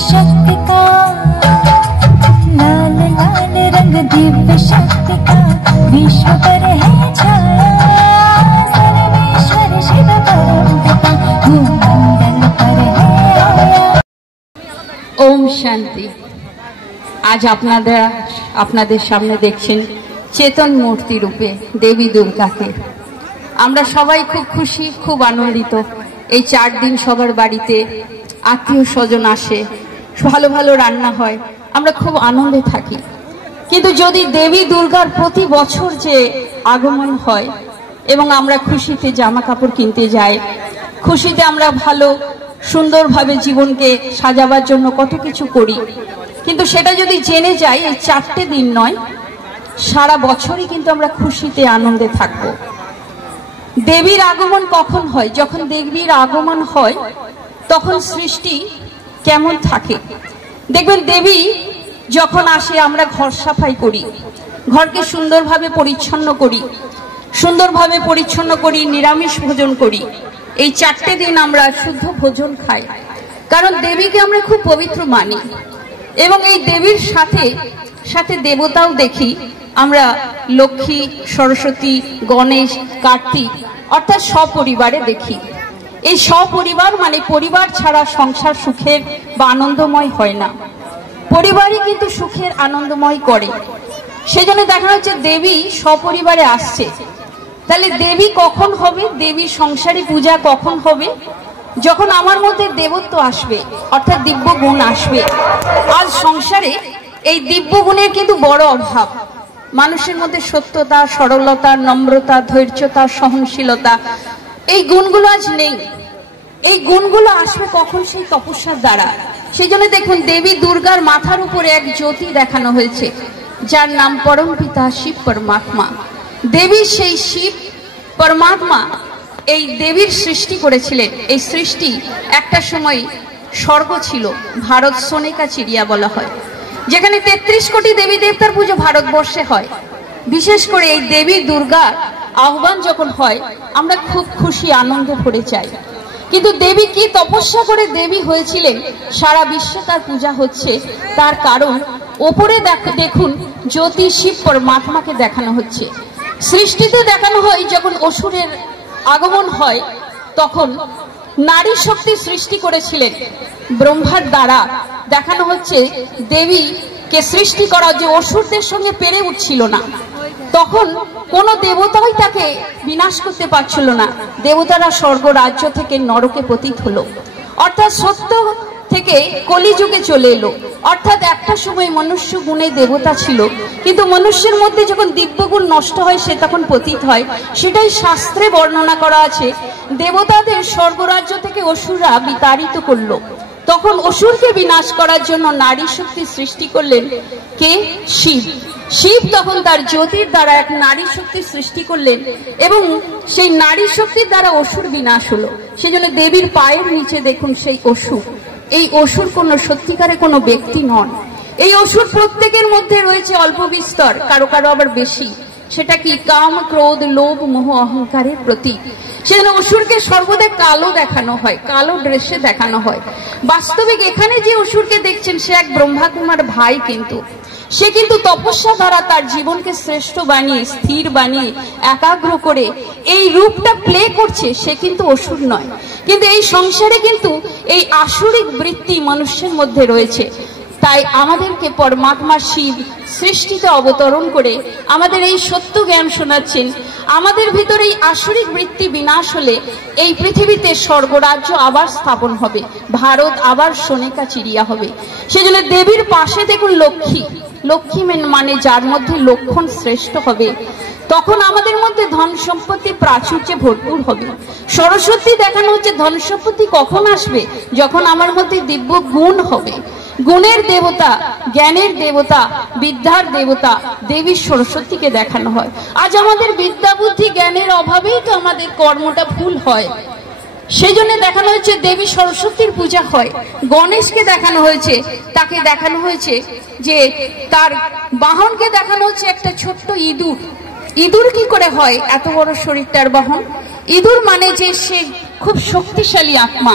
शक्ति का, लाल लाल रंग दिव्य शक्ति का विश्व पर है छाया। सर्वेश्वर शिव परम पिता भूमंडल पर है आया। ओम शांति। आज আপনাদের সামনে দেখছেন চেতন মূর্তি রূপে দেবী দুর্গাকে। আমরা সবাই খুব খুশি, খুব আনন্দিত। এই 4 দিন সবার বাড়িতে আত্মীয় স্বজন আসে, ভালো ভালো রান্না হয়, আমরা খুব আনন্দে থাকি। কিন্তু যদি দেবী দুর্গার প্রতি বছর যে আগমন হয় এবং আমরা খুশিতে জামা কাপড় কিনতে যাই, খুশিতে আমরা ভালো সুন্দরভাবে জীবনকে সাজাবার জন্য কত কিছু করি, কিন্তু সেটা যদি জেনে যাই এই 4টে দিন নয়, সারা বছরই কিন্তু আমরা খুশিতে আনন্দে থাকব। দেবীর আগমন কখন হয়? যখন দেবীর আগমন হয় তখন সৃষ্টি কেমন থাকে দেখবেন। দেবী যখন আসে আমরা ঘর সাফাই করি, ঘরকে সুন্দরভাবে পরিচ্ছন্ন করি, নিরামিষ ভোজন করি। এই 4টে দিন আমরা শুদ্ধ ভোজন খাই, কারণ দেবীকে আমরা খুব পবিত্র মানি। এবং এই দেবীর সাথে সাথে দেবতাও দেখি আমরা, লক্ষ্মী, সরস্বতী, গণেশ, কার্তিক, অর্থাৎ সপরিবারে দেখি। এই সপরিবার মানে পরিবার ছাড়া সংসার সুখের বা আনন্দময় হয় না, পরিবারই কিন্তু সুখের আনন্দময় করে। সেজন্য দেখা যাচ্ছে দেবী সপরিবারে আসছে। তাহলে দেবী কখন হবে? দেবী সংসারী পূজা কখন হবে? যখন আমার মধ্যে দেবত্ব আসবে, অর্থাৎ দিব্য গুণ আসবে। আজ সংসারে এই দিব্য গুণের কিন্তু বড় অভাব। মানুষের মধ্যে সত্যতা, সরলতা, নম্রতা, ধৈর্যতা, সহনশীলতা, এই গুণগুলো আজ নেই। এই গুণগুলো আসবে কখন? সেই তপস্যার দ্বারা। সেই জন্য দেখুন দেবী দুর্গার মাথার উপরে এক জ্যোতি দেখানো হয়েছে, যার নাম পরম পিতা শিব পরমাত্মা। দেবী সেই শিব পরমাত্মা এই দেবীর সৃষ্টি করেছিলেন। এই সৃষ্টি একটা সময় স্বর্গ ছিল, ভারত সোনেকা চিড়িয়া বলা হয়, যেখানে 33 কোটি দেবী দেবতার পুজো ভারতবর্ষে হয়। বিশেষ করে এই দেবী দুর্গার আহ্বান যখন হয় আমরা খুব খুশি, আনন্দে ভরে যাই। কিন্তু দেবী কি তপস্যা করে দেবী হয়েছিলেন? সারা বিশ্বে তার পূজা হচ্ছে। তার কারণ ওপরে দেখুন জ্যোতি শিব পরমাত্মাকে দেখানো হচ্ছে। সৃষ্টিতে দেখানো হয় যখন অসুরের আগমন হয় তখন নারী শক্তি সৃষ্টি করেছিলেন ব্রহ্মার দ্বারা। দেখানো হচ্ছে দেবীকে সৃষ্টি করা, যে অসুরদের সঙ্গে পেরে উঠছিল না, তখন কোন দেবতাই তাকে বিনাশ করতে পারছিল না। দেবতারা স্বর্গ রাজ্য থেকে নরকে পতিত হলো, অর্থাৎ সত্য থেকে কলিযুগে চলে এলো। অর্থাৎ একটা সময় মনুষ্য গুণে দেবতা ছিল, কিন্তু মনুষ্যের মধ্যে যখন দিব্যগুণ নষ্ট হয় সে তখন পতিত হয়। সেটাই শাস্ত্রে বর্ণনা করা আছে। দেবতাদের স্বর্গরাজ্য থেকে অসুররা বিতাড়িত করলো, তখন অসুরকে বিনাশ করার জন্য নারী শক্তি সৃষ্টি করলেন কে? শিব। শিব তখন তার জ্যোতির দ্বারা এক নারী শক্তি সৃষ্টি করলেন এবং সেই নারী শক্তির দ্বারা অসুর বিনাশ হলো। সেজন্য দেবীর পায়ের নিচে দেখুন সেই অসুর। এই অসুর কোন সত্যিকারে কোনো ব্যক্তি নন। এই অসুর প্রত্যেকের মধ্যে রয়েছে অল্প বিস্তর, কারো কারো আবার বেশি। সেটা কি? কাম, ক্রোধ, লোভ, মোহ, অহংকারের প্রতীক। সেজন্য অসুরকে সর্বদা কালো দেখানো হয়, কালো ড্রেসে দেখানো হয়। বাস্তবিক এখানে যে অসুরকে দেখছেন সে এক ব্রহ্মা কুমার ভাই, কিন্তু সে কিন্তু তপস্যা দ্বারা তার জীবনকে শ্রেষ্ঠ বানিয়ে, স্থির বানিয়ে, একাগ্র করে এই রূপটা প্লে করছে। সে কিন্তু অসুর নয়। কিন্তু এই সংসারে কিন্তু এই আসুরিক বৃত্তি মানুষের মধ্যে রয়েছে। তাই আমাদেরকে পরমাত্মা শিব সৃষ্টিতে অবতরণ করে আমাদের এই সত্য জ্ঞান শোনাচ্ছেন। আমাদের ভিতরে এই আসুরিক বৃত্তি বিনাশ হলে এই পৃথিবীতে স্বর্গরাজ্য আবার স্থাপন হবে, ভারত আবার সোনেকা চিড়িয়া হবে। সেজন্য দেবীর পাশে দেখুন লক্ষ্মী। লক্ষ্মী মানে যার মধ্যে লক্ষণ শ্রেষ্ঠ হবে, তখন আমাদের মধ্যে ধন সম্পত্তি প্রাচুর্যে ভরপুর হবে। সরস্বতী দেখানো হচ্ছে ধন সম্পত্তি কখন আসবে? যখন আমার মধ্যে দিব্য গুণ হবে। গুণের দেবতা, জ্ঞানের দেবতা, বিদ্যার দেবতা দেবী সরস্বতীকে দেখানো হয়। আজ আমাদের বিদ্যা বুদ্ধি জ্ঞানের অভাবেই তো আমাদের কর্মটা ভুল হয়। সেজন্য দেখানো হয়েছে দেবী সরস্বতীর পূজা হয়। গণেশকে দেখানো হয়েছে, তাকে দেখানো হয়েছে যে তার বাহনকে দেখানো হচ্ছে একটা ছোট্ট ইঁদুর। ইঁদুর কি করে হয় এত বড় শরীরটার বাহন? ইঁদুর মানে যে সে খুব শক্তিশালী আত্মা,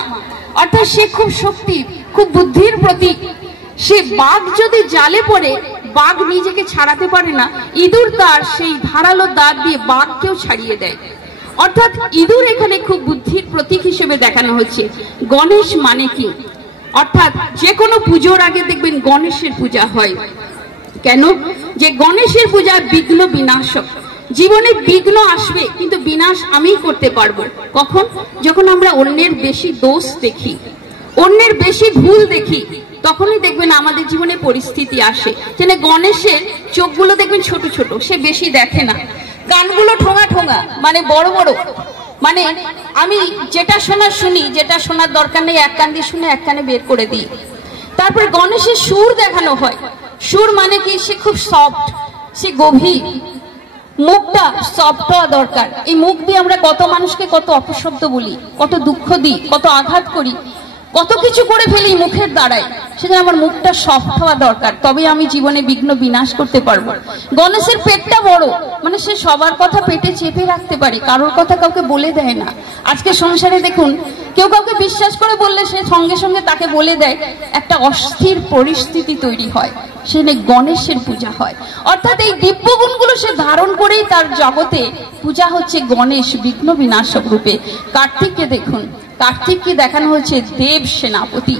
অর্থাৎ সে খুব শক্তি খুব বুদ্ধির প্রতীক। সে বাঘ যদি জালে পড়ে, বাঘ নিজেকে ছাড়াতে পারে না, ইঁদুর তার সেই ধারালো দাঁত দিয়ে বাঘকেও ছাড়িয়ে দেয়। অর্থাৎ ইঁদুর এখানে খুব বুদ্ধির প্রতীক হিসেবে দেখানো হচ্ছে। গণেশ মানে কি? অর্থাৎ যে কোনো পুজোর আগে দেখবেন গণেশের পূজা হয়। কেন? যে গণেশের পূজা বিঘ্ন বিনাশক। জীবনে বিঘ্ন আসবে কিন্তু বিনাশ আমিই করতে পারবো। কখন? যখন আমরা অন্যের বেশি দোষ দেখি, অন্যের বেশি ভুল দেখি, তখনই দেখবেন আমাদের জীবনে পরিস্থিতি আসে। যেন গণেশের চোখগুলো দেখবেন ছোট ছোট, সে বেশি দেখে না। কানগুলো ঠোঙা ঠোঙা, মানে বড় বড়, মানে আমি যেটা শোনার শুনি, যেটা শোনার দরকার নেই এক কান দিয়ে শুনে এক কানে বের করে দিই। তারপরে গণেশের সুর দেখানো হয়। সুর মানে কি? সে খুব সফট, সে গভীর। মুখটা সফট হওয়া দরকার। এই মুখ দিয়ে আমরা কত মানুষকে কত অপশব্দ বলি, কত দুঃখ দিই, কত আঘাত করি, কত কিছু করে ফেলি মুখের দ্বারাই। সেজন্য আমার মুখটা সফট হওয়া দরকার, তবে আমি জীবনে বিঘ্ন বিনাশ করতে পারবো। গণেশের পেটটা বড়, মানে সে সবার কথা পেটে চেপে রাখতে পারে, কারোর কথা কাউকে বলে দেয় না। আজকে সংসারে দেখুন, কেউ কাউকে বিশ্বাস করে বললে সে সঙ্গে সঙ্গে তাকে বলে দেয়, একটা অস্থির পরিস্থিতি তৈরি হয়। সেখানে গণেশের পূজা হয়। অর্থাৎ এই দিব্য গুণগুলো সে ধারণ করেই তার জগতে পূজা হচ্ছে গণেশ বিঘ্ন বিনাশক রূপে। কার্তিককে দেখুন, কার্তিককে দেখানো হচ্ছে দেব সেনাপতি।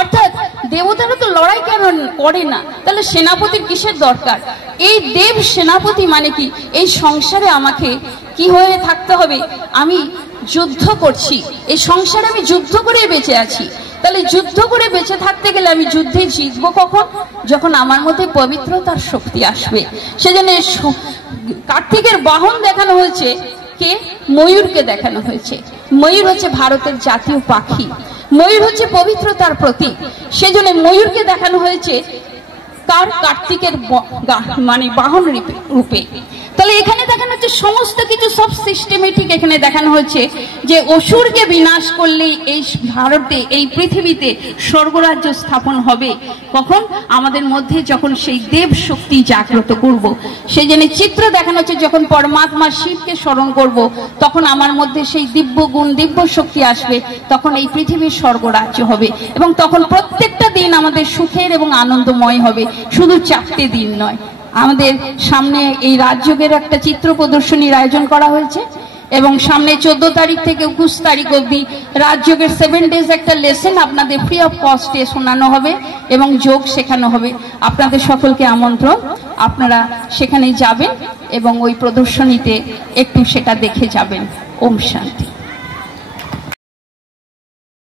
অর্থাৎ দেবতারা তো লড়াই কেন করে না, তাহলে সেনাপতির কিসের দরকার? এই দেব সেনাপতি মানে কি? এই সংসারে আমাকে কি হয়ে থাকতে হবে? আমি যুদ্ধ করছি, এই সংসারে আমি যুদ্ধ করে বেঁচে আছি। তাহলে যুদ্ধ করে বেঁচে থাকতে গেলে আমি যুদ্ধে জিতবো কখন? যখন আমার মধ্যে পবিত্রতার শক্তি আসবে। সেজন্য কার্তিকের বাহন দেখানো হয়েছে কে? ময়ূরকে দেখানো হয়েছে। ময়ূর হচ্ছে ভারতের জাতীয় পাখি, ময়ূর হচ্ছে পবিত্রতার প্রতীক। সেজন্য ময়ূরকে দেখানো হয়েছে কার? কার্তিকের মানে বাহন রূপে। তাহলে এখানে দেখানো হচ্ছে সমস্ত কিছু সব সিস্টেমেটিক। এখানে দেখানো হচ্ছে যে অসুরকে বিনাশ করলেই এই ভারতে, এই পৃথিবীতে স্বর্গরাজ্য স্থাপন হবে। কখন? আমাদের মধ্যে যখন সেই দেব শক্তি জাগ্রত করব। সেই জন্য চিত্র দেখানো হচ্ছে যখন পরমাত্মা শিবকে স্মরণ করব, তখন আমার মধ্যে সেই দিব্য গুণ, দিব্য শক্তি আসবে, তখন এই পৃথিবীর স্বর্গরাজ্য হবে। এবং তখন প্রত্যেকটা দিন আমাদের সুখের এবং আনন্দময় হবে, শুধু 4টে দিন নয়। আমাদের সামনে এই রাজযোগের একটা চিত্র প্রদর্শনীর আয়োজন করা হয়েছে এবং সামনে 14 তারিখ থেকে 21 তারিখ অবধি রাজযোগের 7 ডেজ একটা লেসন আপনাদের ফ্রি অফ কস্টে শোনানো হবে এবং যোগ শেখানো হবে। আপনাদের সকলকে আমন্ত্রণ, আপনারা সেখানে যাবেন এবং ওই প্রদর্শনীতে একটু সেটা দেখে যাবেন। ওম শান্তি।